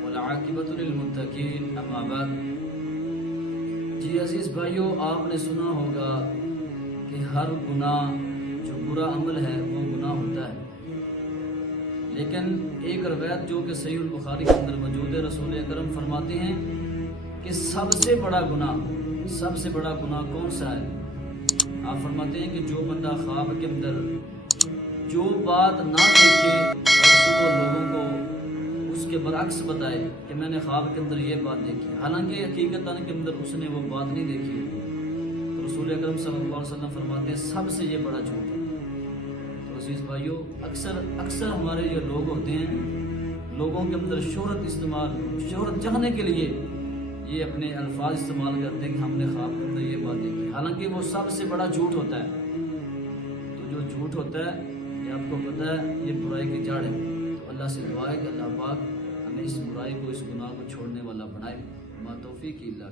والعاقبۃ للمتقین اما بعد۔ جی عزیز بھائیو، آپ نے سنا ہوگا کہ ہر گناہ جو برا عمل ہے وہ گناہ ہوتا ہے، لیکن ایک روایت جو کہ صحیح البخاری کے اندر موجود ہے، رسول اکرم فرماتے ہیں کہ سب سے بڑا گناہ کون سا ہے؟ آپ فرماتے ہیں کہ جو بندہ خواب کے اندر جو بات نہ دیکھے اور صبح لوگوں کو اس کے برعکس بتائے کہ میں نے خواب کے اندر یہ بات دیکھی، حالانکہ حقیقتاً کے اندر اس نے وہ بات نہیں دیکھی، تو رسول اکرم صلی اللہ علیہ وسلم فرماتے ہیں سب سے یہ بڑا جھوٹ ہے۔ تو عزیز بھائیو، اکثر ہمارے یہ لوگ ہوتے ہیں، لوگوں کے اندر شہرت چاہنے کے لیے یہ اپنے الفاظ استعمال کرتے ہیں کہ ہم نے خواب کے اندر یہ بات دیکھی، حالانکہ وہ سب سے بڑا جھوٹ ہوتا ہے۔ تو جو جھوٹ ہوتا ہے یہ آپ کو پتہ ہے یہ برائی کی جڑ ہے۔ تو اللہ سے دعا ہے کہ اللہ پاک ہمیں اس برائی کو، اس گناہ کو چھوڑنے والا بنائے۔ ما توفیق الا